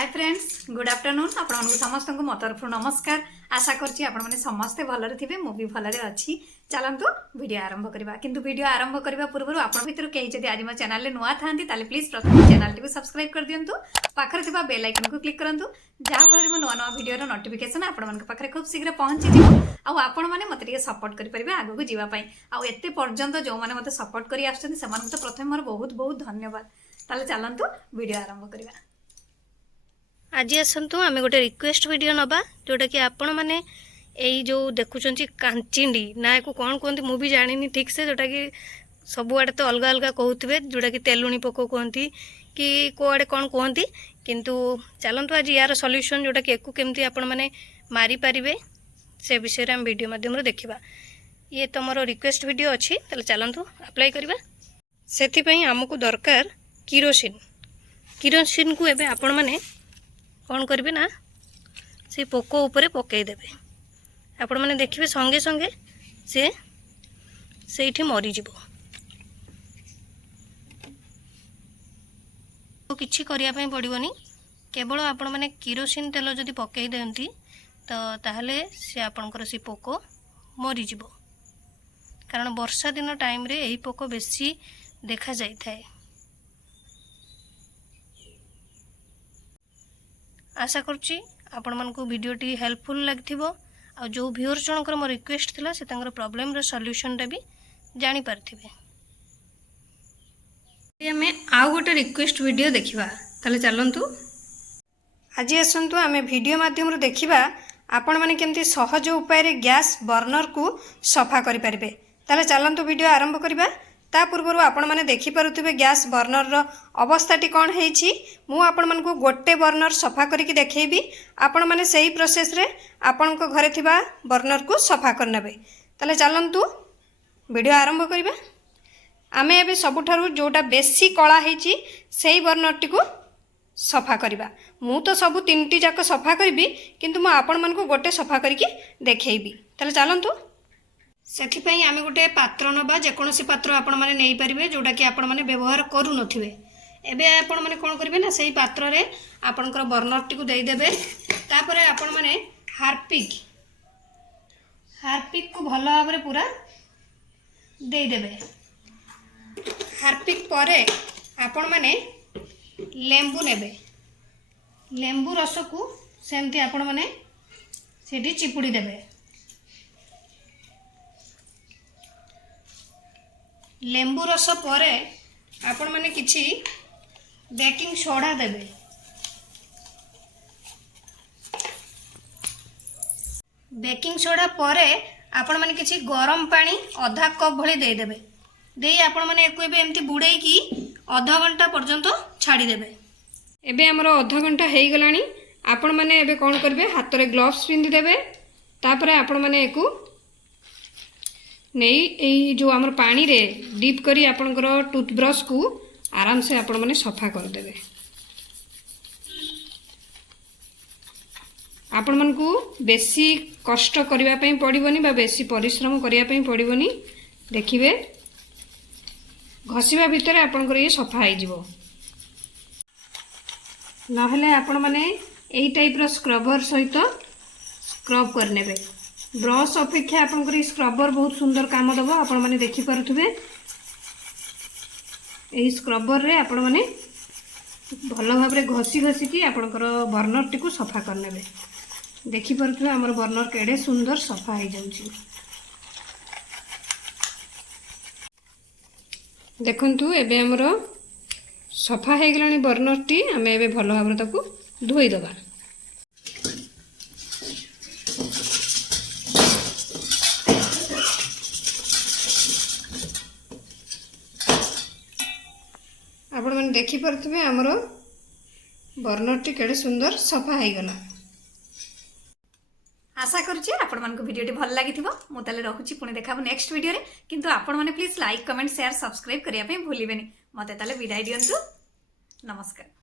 Hi friends good afternoon आपण समस्त को मो तरफ नमस्कार। आशा करछि आपण माने समस्ते भलरे थिबे मु भी भलरे अछि। चलंतु वीडियो आरंभ करबा किंतु वीडियो आरंभ करबा पूर्व आपण भितर केही जदि आज मो चैनल ले नुआ थांती ताले प्लीज प्रथम चैनल टी को सब्सक्राइब कर दियंतु पाखर थिबा बेल आइकन को क्लिक करंतु जहा फल मो नुआ नुआ वीडियो रो नोटिफिकेशन आपण मन पाखरे खूब शीघ्र पहुंची जिवो आ आपण माने मते टिके सपोर्ट करि परिबे आगु को जीवा पई आ एते पर्यंत जो माने मते सपोर्ट करि आछथि समान तो प्रथम मोर बहुत बहुत धन्यवाद। ताले चलंतु वीडियो आरंभ करबा। आज आसतु आम गोटे रिक्वेस्ट वीडियो नबा जोटा कि आपण मैंने यही जो देखुं कांचिंडी ना को कौन कहते मुझे जानी ठीक से जोटा कि सबुआड़े तो अलग अलग कहते जोटा कि तेलुणी पोक कहती कि कौड़े कौन कहती किंतु चलतु आज यार सॉल्यूशन जोटा कि एकू केमती आपण मैंने मारी पारिबे से विषय रे हम वीडियो माध्यम देखा। ये तो मोर रिक्वेस्ट वीडियो अच्छी ताले चलतु अप्लाई करबा। सेथि पई हमकु दरकार किरोसिन को एबे आपण मैंने कौन करेंगे ना से पोक उपरे पकईदेवे आपण मैंने देखिए संगे संगे से मरीज तो किसी करने पड़ोनी केवल आपण मैंने किरोसिन तेल जदि पकई दिंती तो ताहले से आपणकर से पोक मरीज कारण वर्षा दिन टाइम रे यही पोक बेसी देखा जाए थाए। आशा करुच्ची आपण मन को वीडियोटी हेल्पफुल लगी आ जो व्यूअर्स जनकर मो रिक्वेस्ट थिला से तांकर प्रॉब्लम रो सॉल्यूशनटा भी जानी पारथिबे। आमे आउ गोटे रिक्वेस्ट वीडियो देखिबा ताले चलंतु आज आसंतु आमे वीडियो माध्यम रो देखिबा आपण माने केमती सहज उपाय रे गैस बर्नर को सफा करि परिबे। ताले चलंतु वीडियो आरंभ करिबा। ता पूर्व आपण माने देखि पारुथिबे गैस बर्नर रो अवस्थाटी कौन हेछि मु आपण मन को गोटे बर्नर सफा करिकि देखैबी आपण माने सही प्रोसेस रे आपण को घरे थिबा बर्नर को सफा करनेबे। ताले चलंतु वीडियो आरंभ करिबा। आमे एबे सबुठारु जोटा बेसी कळा हेछि सेही बर्नर टी को सफा करिबा। मु तो सबु तीनटी जाक सफा करिबी किंतु मु आपण मन को गोटे सफा करिकि देखैबी। ताले चलंतु सेथिपई आमे गोटे पात्र नबा जेकोसी पात्र आपण माने नै परिबे जोटा कि आपण माने व्यवहार करू नथिबे। एबे आपण माने कोन करिवे ना सेही पात्र रे आपणकर बर्नर टी को देई देबे। तापरे आपण माने हार्पिक को भलो भाबरे पूरा देई देबे। हार्पिक परे आपण माने लेंबू नेबे। लेंबू रस को सेमती आपण माने सेठी चिपुड़ी देबे। लेंबू रस परे आपण माने किछि बेकिंग सोडा देबे। बेकिंग सोडा परे आपण माने किछि गरम पानी आधा कप भली दे देबे। दे आपण माने एको एबे एमती बुड़ाई की आधा घंटा पर्यंत छाड़ी देबे। एबे हमर आधा घंटा हेई गलानी आपण माने एबे कोन करबे हाथ रे ग्लोव्स पिंदी देबे। तापरे आपण माने एको नहीं यही जो आमर पानी रे डीप करी आपणकर टूथब्रश को आराम से आपण माने सफा कर देबे। आपण मन को बेसी कष्ट करिवा पई पड़िबोनी बा बेसी परिश्रम करिया पई पड़िबोनी। देखिबे घसीबा भितर आपणकर ये सफा हो जिवो। नहले आपण माने एही टाइप रो स्क्रबर सहित स्क्रब करनेबे। ब्रश अपेक्षा आपनकर स्क्रबर बहुत सुंदर काम दबो। आपण माने देखि पारुथबे एही स्क्रबर रे आपण माने भलो भाबरे घसी घसी की आपनकर बर्नर टी को सफा करनेबे। देखि पारुथबे हमर बर्नर केडे सुंदर सफा हो जाउची। देखंतु एबे हमर सफा हे गलानी बर्नर टी हमें एबे भलो भाबरे ताकू धोई दबा। आपण मैंने देखि पारुथबे हमर बर्नर टी केडे सुंदर सफा हो गला। आशा करुच्ची आपण मन को वीडियो टी भल लागिथिबो। मु ताले रहुची पुणी देखाबो नेक्स्ट वीडियो रे किंतु आपण माने please like comment share subscribe करिया पे भूलिबेनी। मते ताले विदाई दियंतु। नमस्कार।